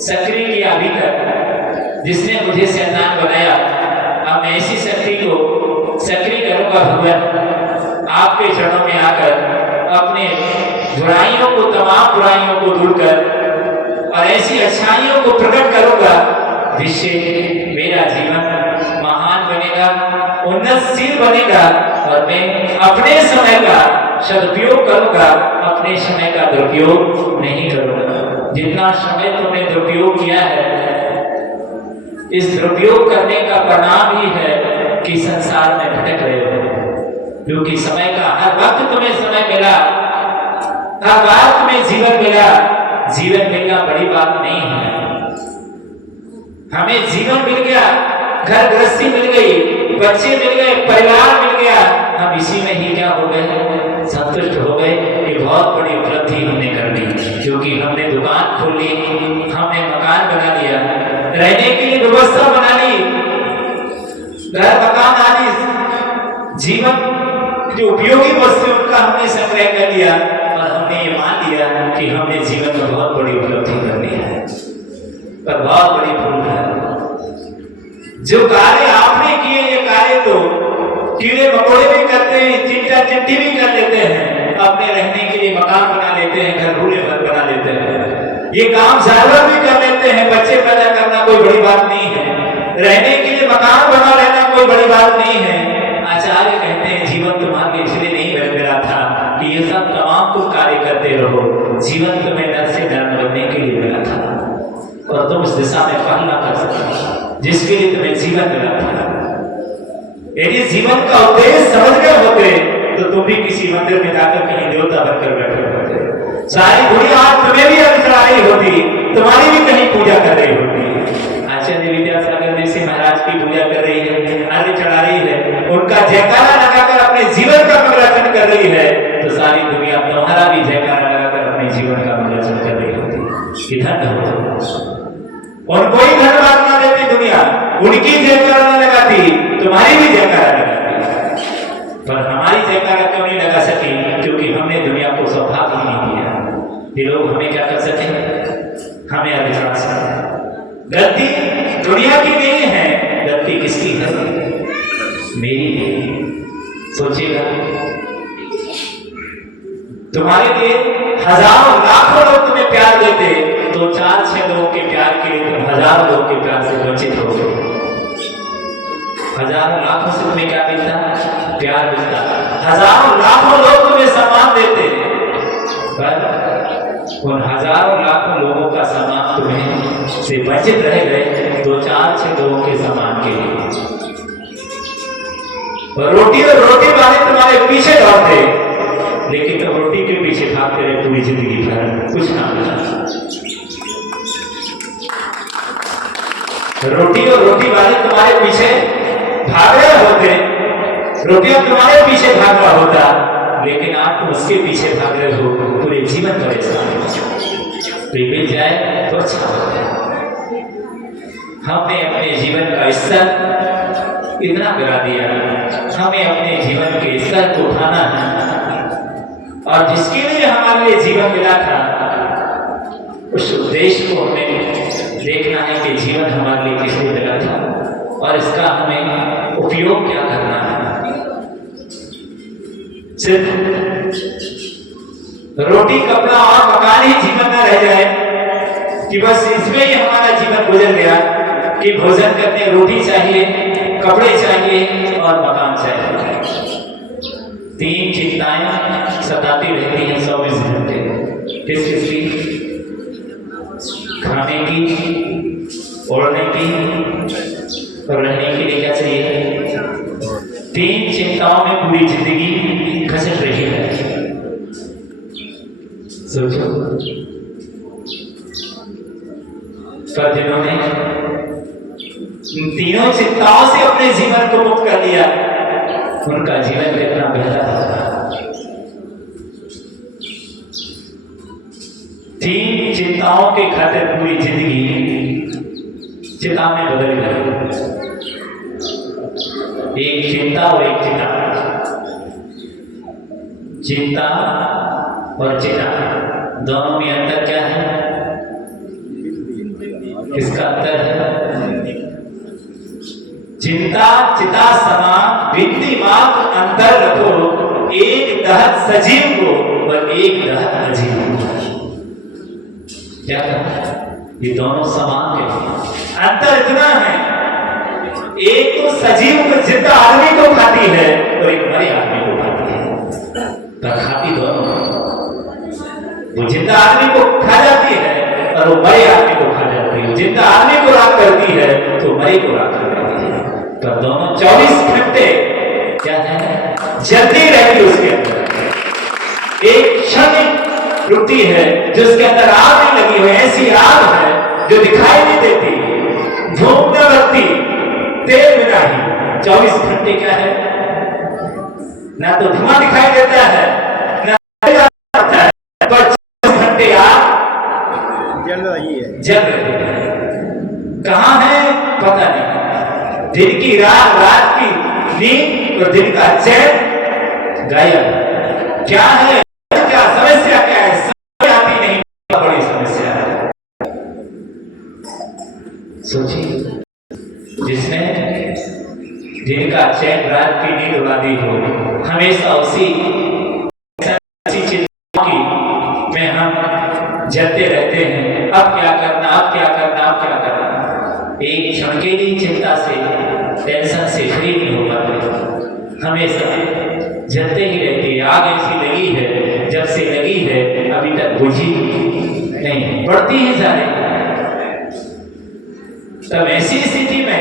सक्रिय किया अभी तक, जिसने मुझे शैतान बनाया, अब मैं इसी शक्ति को सक्रिय करूंगा भगवान, आपके चरणों में आकर अपने बुराइयों को, तमाम बुराइयों को दूर कर और ऐसी अच्छाइयों को प्रकट करूंगा जिससे मेरा जीवन महान बनेगा, उन्नतशील बनेगा और मैं अपने समय का सदुपयोग करूंगा, अपने समय का दुरुपयोग नहीं करूंगा। जितना समय तुमने दुरुपयोग किया है, इस दुरुपयोग करने का परिणाम ही है कि संसार में भटक रहे हो, क्योंकि समय का हर वक्त तुम्हें समय मिला, हर बार तुम्हें जीवन मिला। जीवन मिलना बड़ी बात नहीं है। हमें जीवन मिल गया, घर गृहस्थी मिल गई, बच्चे मिल गए, परिवार मिल गया, हम इसी में ही क्या हो गए, संतुष्ट हो गए। ये बहुत बड़ी उपलब्धि हमने कर ली, क्योंकि हमने दुकान खोल ली, हमने मकान बना लिया, रहने के लिए व्यवस्था बना ली, घर मकान आदि जीवन जो उपयोगी वस्तुओं का हमने संग्रह कर लिया और हमने ये मान लिया कि हमने जीवन में बहुत बड़ी उपलब्धि कर ली है। पर बहुत बड़ी भूल है। जो कार्य आपने किए, ये कार्य तो कीड़े मकोड़े भी करते हैं, चिंटा चिट्ठी भी कर लेते हैं, अपने रहने के लिए मकान बना लेते हैं, घर भूले घर बना लेते हैं, ये काम जानवर भी कर लेते हैं। बच्चे पैदा करना कोई बड़ी बात नहीं है, रहने के लिए मकान बना लेना कोई बड़ी बात नहीं है। आचार्य कहते हैं जीवन तुम्हारे इसलिए नहीं मिला था कि ये सब तमाम तुम कार्य करते रहो, जीवन तुम्हें नर से नर बनने के लिए मिला था और तुम इस दिशा में पहल ना कर सकते जिसके लिए तुम्हें जीवन मिला था। यदि जीवन का उद्देश्य समझ गए होते तो तुम भी किसी मंदिर में जाकर कहीं देवता बनकर बैठे होते, सारी दुनिया आज तुम्हें भी अर्घ चढ़ा रही होती, तुम्हारी भी कहीं पूजा कर रही होती। आचार्य विद्यासागर जैसे महाराज की पूजा कर रही है, अर्घ चढ़ा रही है, उनका जयकारा लगाकर अपने जीवन का मंगलाचरण कर रही है, तो सारी दुनिया तुम्हारा भी जयकारा लगाकर अपने जीवन का मंगलाचरण कर रही होती। इधर उनको ही धन्यवाद ना देती दुनिया, उनकी जयकारा न लगाती, तुम्हारी भी जयकारा लगाती, पर हमारी जयकारा क्यों नहीं लगा सकी? क्योंकि हमने दुनिया को सौभाग्य ही नहीं दिया। ये लोग हमें क्या कर सके, हमें अविश्वास है। गलती दुनिया की नहीं है, गलती किसकी है? मेरी है। सोचिएगा, तुम्हारे लिए हजारों लाखों लोग तुम्हें प्यार देते, तो 4-6 लोगों के प्यार के लिए तुम हजारों लोगों के प्यार से वंचित हो गए। हजारों लाखों से तुम्हें क्या मिलता? प्यार मिलता। हजारों लाखों लोग तुम्हें सम्मान देते, पर उन हजारों लाखों लोगों का सम्मान तुम्हें से वंचित रह गए 2-4-6 लोगों के सम्मान के लिए। रोटी और रोटी वाले तुम्हारे पीछे दौड़ते, लेकिन तुम रोटी के पीछे भागते रहे पूरी जिंदगी भर, कुछ ना मिला। रोटी और रोटी वाले तुम्हारे पीछे भाग रहे होते, रोटियां तुम्हारे पीछे भाग रहा होता, लेकिन आप तुम उसके पीछे भाग रहे हो, पूरे जीवन परेशान हो। मिल जाए तो अच्छा होता है। हमने अपने जीवन का स्तर इतना गिरा दिया, हमें अपने जीवन के स्तर को उठाना है और जिसके लिए हमारे लिए जीवन मिला था, उस उद्देश्य को हमें देखना है कि जीवन हमारे लिए किस लिए मिला था और इसका हमें उपयोग क्या करना है। सिर्फ रोटी कपड़ा और मकान ही जीवन में रह जाए कि बस इसमें ही हमारा जीवन गुजर गया कि भोजन करने रोटी चाहिए, कपड़े चाहिए और मकान चाहिए। 3 चिंताएं सताती रहती हैं 24 घंटे। किस किस की? खाने की, ओढ़ने की और रहने के लिए क्या चाहिए? 3 चिंताओं में पूरी जिंदगी घसट रही है। सोचो, पर जिन्होंने इन तीनों चिंताओं से अपने जीवन को मुक्त कर लिया, उनका जीवन कितना बेहतर होगा। 3 चिंताओं के खातिर पूरी जिंदगी चिता में बदल गई। एक चिंता और एक चिता, चिंता और चिता दोनों में अंतर क्या है? इसका अंतर है। चिंता चिता समान बिंदी मात्र अंतर रखो, एक दहत सजीव को और एक दहत अजीब को। क्या कहा? ये दोनों समान है। अंतर इतना है, एक तो सजीव को जिंदा आदमी को खाती है और एक मरे आदमी को खाती है, पर खाती दोनों। वो जिंदा आदमी को खा जाती है और वो मरे आदमी को खा जाती है। जिंदा आदमी को राख करती है तो मरे को राख करती है, पर दोनों 24 घंटे क्या है, जलती रहती उसके अंदर। एक क्षण रुकती है जिसके अंदर आग नहीं लगी हुई, ऐसी आग है जो दिखाई नहीं देती, धूप न लगती, तेल बिना ही। 24 घंटे क्या है, ना तो धुआं दिखाई देता है ना आता है, पर 24 घंटे आग जल रही है, जल रही है। कहां है पता नहीं। दिन की रात, रात की नींद और दिन का चैन गायब। क्या है, क्या समस्या, क्या है, समझ आती नहीं। बड़ी समस्या है। सोचिए, जिसने दिन का चैन रात की नींद उड़ा दी हो, हमेशा उसी चिंता की में हम जलते रहते हैं। अब क्या करना, अब क्या करना, अब क्या करना। एक क्षण के लिए चिंता से, टेंशन से फ्री नहीं हो पाते, हमेशा जलते ही रहती है। आग ऐसी लगी है, जब से लगी है अभी तक बुझी नहीं, बढ़ती ही जा रही है। तब ऐसी स्थिति में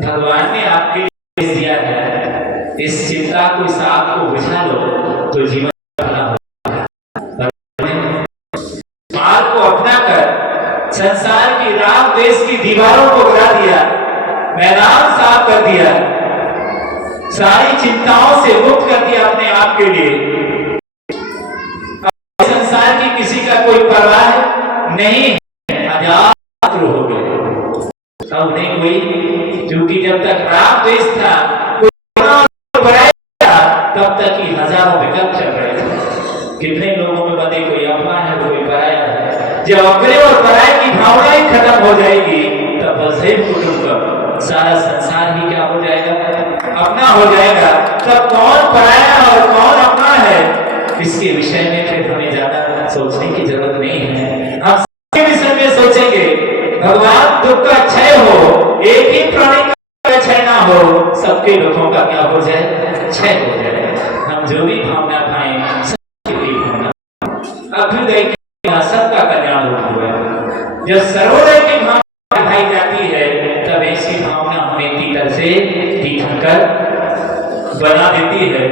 भगवान ने आपके लिए दिया है, इस चिंता को, इस आग को बुझा लो तो जीवन भला होगा। मार्ग को अपनाकर संसार की राग द्वेष की दीवारों को गिरा दिया, मैदान साफ कर दिया, सारी चिंताओं से मुक्त कर दिया अपने आप के लिए। संसार की किसी का कोई परवाह नहीं, आजाद हो गए। अब नहीं कोई, क्योंकि जब तक राग द्वेष था, तब तक ही हजारों विकल्प चल रहे थे। कितने लोगों में बदे कोई अपना है, कोई पराया है। जब अपने और पराये की भावना ही खत्म हो जाएगी, तब वसैब कुटुंब, सारा संसार ही क्या हो जाएगा, अपना हो जाएगा। तब कौन पराया और कौन अपना है, इसके विषय में फिर हमें ज्यादा सोचने की जरूरत नहीं है। हम सबके विषय में सोचेंगे, भगवान दुख का क्षय हो, एक ही प्राणी का क्षय ना हो, सबके दुखों का क्या हो जाए, क्षय हो जाए। हम जो भी भावना खाएं, सबके लिए भावना, अभ्युदय की सबका कल्याण हुआ है। जब सर्वोदय की भावना खाई जाती है, तब ऐसी भावना हमें तीतर से तीखर बना देती है।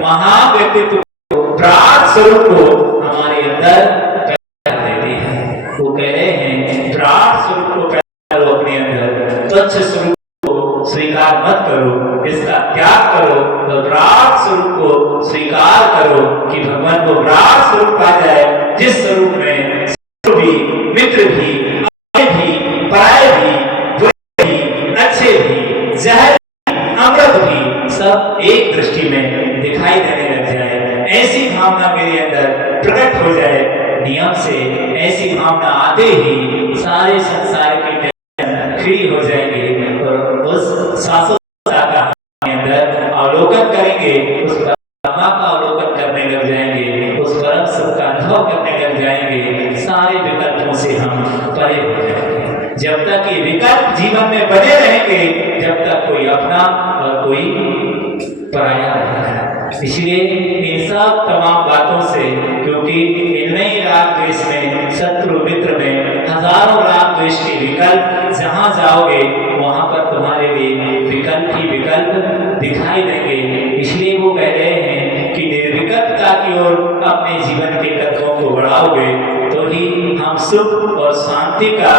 महान व्यक्तित्व को, प्राण स्वरूप को हमारे अंदर पैदा देती है। वो कह रहे हैं, प्राण स्वरूप को पैदा करो अपने अंदर, तुच्छ स्वरूप को स्वीकार मत करो, इसका त्याग करो, तो प्राण स्वरूप को स्वीकार करो कि भगवान को प्राण स्वरूप पा जाए, जिस स्वरूप में शत्रु भी, मित्र भी, अपने भी, पराये भी, बुरे भी, अच्छे भी, जहर भी, अमृत भी, सब एक दृष्टि में दिखाई देने लग जाए। ऐसी भावना मेरे अंदर प्रकट हो जाए नियम से। ऐसी भावना आते ही सारे संसार की टेंशन फ्री हो जाएंगे और उस शाश्वतता का अंदर अवलोकन करेंगे, उस परमात्मा का अवलोकन करने लग जाएंगे, उस परम सुख का अनुभव करने लग जाएंगे। सारे विकल्पों से हम परे हो जाएंगे। जब तक ये विकल्प जीवन में बने रहेंगे, जब तक कोई अपना और कोई पराया रहेगा। इसलिए इन सब तमाम बातों से, क्योंकि इनमें ही राग द्वेष में, शत्रु मित्र में हजारों राग द्वेष के विकल्प, जहां जाओगे वहां पर तुम्हारे लिए विकल्प ही विकल्प दिखाई देंगे। इसलिए वो कह रहे हैं कि निर्विकल्पता की ओर अपने जीवन के कदमों को बढ़ाओगे तो ही हम सुख और शांति का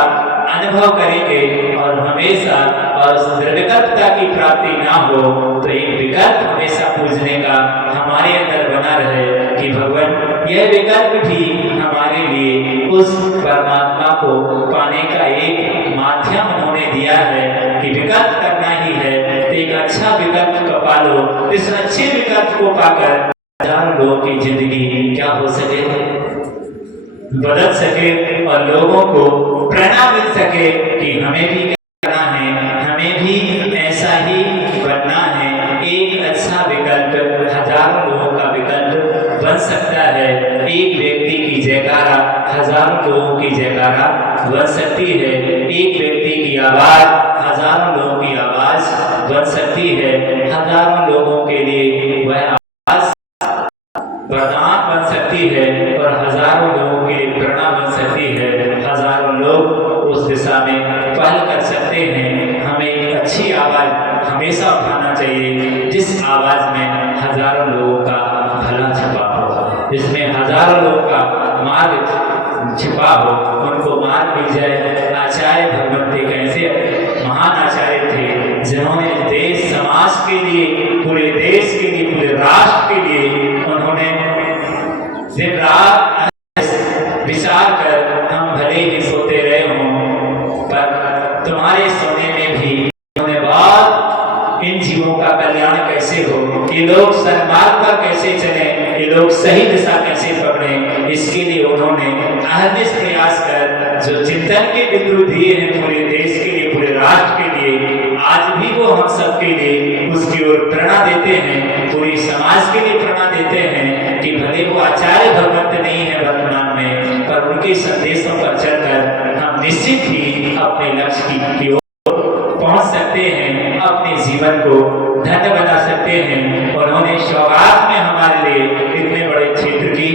अनुभव करेंगे और हमेशा, और निर्विकल्पता की प्राप्ति ना हो तो एक विकल्प हमेशा पूजने का हमारे अंदर बना रहे कि भगवान यह विकल्प भी हमारे लिए उस परमात्मा को पाने का एक माध्यम उन्होंने दिया है कि विकल्प करना ही है। एक अच्छा विकल्प को पालो, इस अच्छे विकल्प को पाकर हजारों लोगों की जिंदगी क्या हो सके, बदल सके और लोगों को प्रेरणा मिल सके हमें भी क्या करना है, हमें भी ऐसा ही बनना है। एक अच्छा विकल्प हजारों लोगों का विकल्प बन सकता है। एक व्यक्ति की जयकारा हजारों लोगों की जयकारा बन सकती है। एक व्यक्ति की आवाज हजारों लोगों की आवाज बन सकती है। हजारों लोगों के लिए वह आवाज वरदान बन सकती है और हजारों लोगों के लिए प्रेरणा बन सकती है। हजारों लोग उस दिशा में पहल कर सकते हैं। हमें अच्छी आवाज हमेशा उठाना चाहिए, जिस आवाज में हजारों लोगों का भला छुपा हो, जिसमें हजारों लोगों का मार्ग छिपा हो, उनको मार्ग मिल जाए। आचार्य भगवत एक ऐसे महान आचार्य थे जिन्होंने देश समाज के लिए, पूरे देश के लिए, पूरे राष्ट्र के लिए उन्होंने दिन रात विचार कर, हम भले ही सोते रहे हों पर तुम्हारे सोने में भी उन्होंने बहुत इन जीवों का कल्याण कैसे हो, ये लोग सन्मार्ग पर कैसे चले, ये लोग सही दिशा कैसे पकड़े, इसके लिए उन्होंने अहर्निश प्रयास कर जो चिंतन के बिंदु दिए हैं पूरे देश के लिए, पूरे राष्ट्र के लिए, आज भी वो हम सब के लिए उसकी ओर प्रेरणा देते हैं, पूरी समाज के लिए प्रेरणा देते हैं कि भले वो आचार्य भगवंत नहीं है वर्तमान में, पर उनके संदेशों पर चलकर हम निश्चित ही अपने लक्ष्य की ओर पहुंच सकते हैं, अपने जीवन को धन्य बना सकते हैं। उन्होंने सौगात में हमारे लिए इतने बड़े क्षेत्र की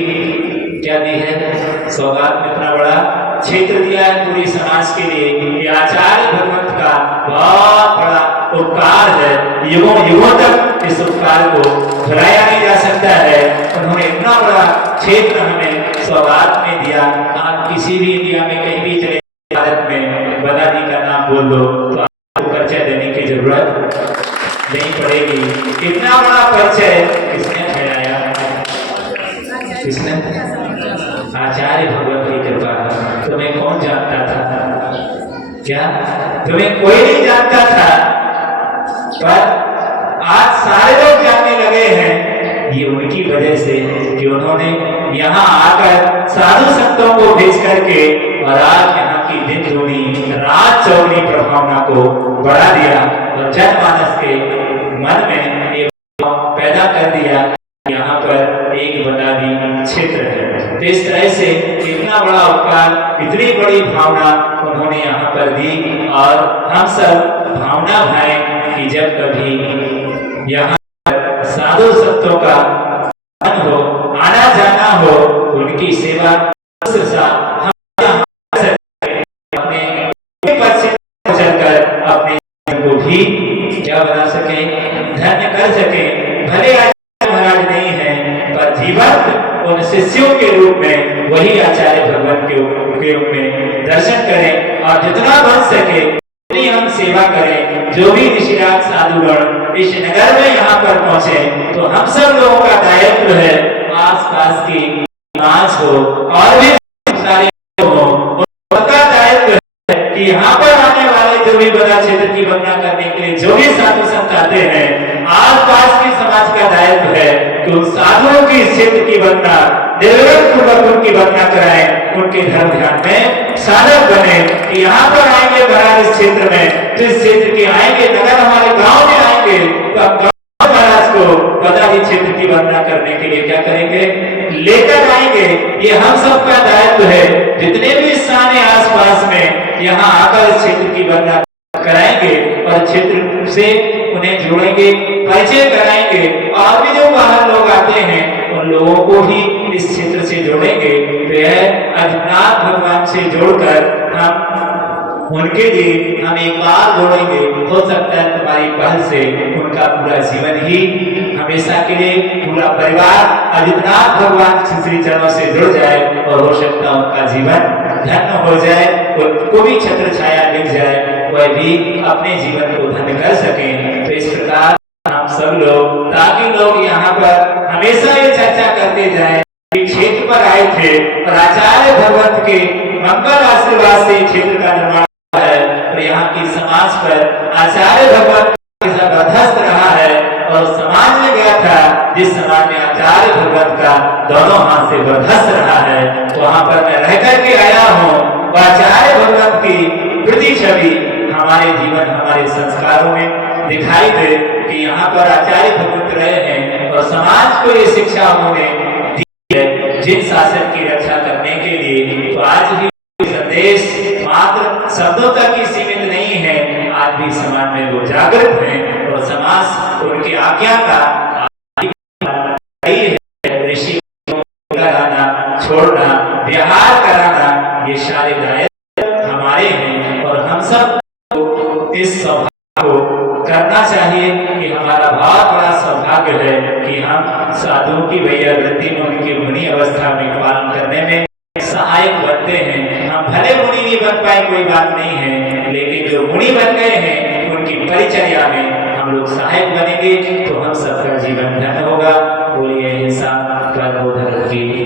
क्या दी है, सौगात में इतना बड़ा क्षेत्र दिया है पूरी समाज के लिए। ये आचार्य भगवंत का बहुत बड़ा उपकार है, युगों युगों तक इस उपकार को भुलाया नहीं जा सकता है। उन्होंने इतना बड़ा क्षेत्र हमें सौगात में दिया। आप किसी भी इंडिया में कहीं भी चले, भारत में बदादी का नाम बोल दो तो आपको परिचय देने की जरूरत नहीं पड़ेगी। इतना बड़ा परिचय किसने फैलाया, किसने? आचार्य भगवत की कृपा। तुम्हें कौन जानता था? क्या तुम्हें कोई नहीं जानता था? पर आज सारे लोग जानने लगे हैं। ये उनकी वजह से कि उन्होंने यहाँ आकर साधु संतों को भेज करके और आज यहाँ की दिन दूनी रात चौगुनी प्रभावना को बढ़ा दिया और जनमानस के मन में एक पैदा कर दिया। यहाँ पर एक बदादी क्षेत्र है। तो इस तरह से इतना बड़ा उपकार, इतनी बड़ी भावना उन्होंने यहाँ पर दी और हम सब भावना भाए कि जब कभी यहाँ पर साधु संतों का मन हो, आना जाना हो, उनकी सेवा हम अपने पद से चलकर अपने जीवन को भी क्या बना सके, धन्य कर सके। भले महाराज नहीं है पर जीवन उन शिष्यों के रूप में वही आचार्य भगवान के रूप में दर्शन करें और जितना बन सके उतनी हम सेवा करें। जो भी ऋषिराज साधुगण इस नगर में यहाँ पर पहुंचे तो हम सब लोगों का दायित्व है आसपास की समाज हो और भी सारे हो, उनका दायित्व है कि यहाँ पर आने वाले जो भी बड़ा क्षेत्र की वंदना करने के लिए जो भी साधु संत आते हैं, आसपास की समाज का दायित्व है कि उन साधुओं की क्षेत्र की वंदना निर्विघ्न पूर्वक उनकी वंदना कराएं, उनके धर्म ध्यान में साधक बने। कि यहाँ पर आएंगे महाराज इस क्षेत्र में, तो इस क्षेत्र के आएंगे, नगर हमारे गांव में आएंगे तो अब गांव महाराज को बदादी क्षेत्र की वंदना करने के लिए क्या करेंगे, लेकर आएंगे। ये हम सबका दायित्व है। जितने भी स्थान है आसपास में, यहाँ आकर इस क्षेत्र की वंदना कराएंगे और क्षेत्र से उन्हें जोड़ेंगे, परिचय कराएंगे और भी जो बाहर लोग आते हैं उन लोगों को भी इस क्षेत्र से जोड़ेंगे। तो यह अजनाथ भगवान से जोड़कर हम उनके लिए हम एक बार जोड़ेंगे। हो सकता है तुम्हारी पहल से उनका पूरा जीवन ही हमेशा के लिए, पूरा परिवार अजितनाथ भगवान श्री चरणों से जुड़ जाए और हो सकता है उनका जीवन धन्य हो जाए, उनको भी छत्र छाया मिल जाए, वह भी अपने जीवन को धन्य कर सके। तो इस प्रकार हम सब लोग, ताकि लोग यहाँ पर हमेशा ये चर्चा करते जाएं कि क्षेत्र पर आए थे और आचार्य भगवत के मंगल आशीर्वाद से क्षेत्र का निर्माण है और यहाँ की समाज पर आचार्य भगवत जबरदस्त रहा है और समाज में गया था जिस समाज में आचार्य भगवत का दोनों हाथ से बरदस्त रहा है, वहां पर मैं रह करके आया हूँ। आचार्य भगवत की प्रति छवि हमारे जीवन हमारे संस्कारों में दिखाई दे कि यहाँ पर आचार्य भगवत रहे हैं और समाज को ये शिक्षा उन्होंने दी है जिन शासन की रक्षा करने के लिए। तो आज भी संदेश मात्र शब्दों तक ही सीमित नहीं है, आज भी समाज में लोग जागृत हैं और समाज उनकी आज्ञा का ऋषि कराना छोड़ना व्यवहार कराना ये सारे दायित्व हमारे हैं और हम सब इस सौभाग्य को करना चाहिए कि हमारा बहुत बड़ा सौभाग्य है कि हम साधुओं की वैयावृत्ति में उनकी मुनि अवस्था में पालन करने में सहायक बनते हैं। हम भले मुनि नहीं बन पाए कोई बात नहीं है, लेकिन जो मुनि बन गए हैं उनकी परिचर्या में हम लोग सहायक बनेंगे तो हम सबका जीवन धन्य होगा। बोलिए हिंसा का बोधन की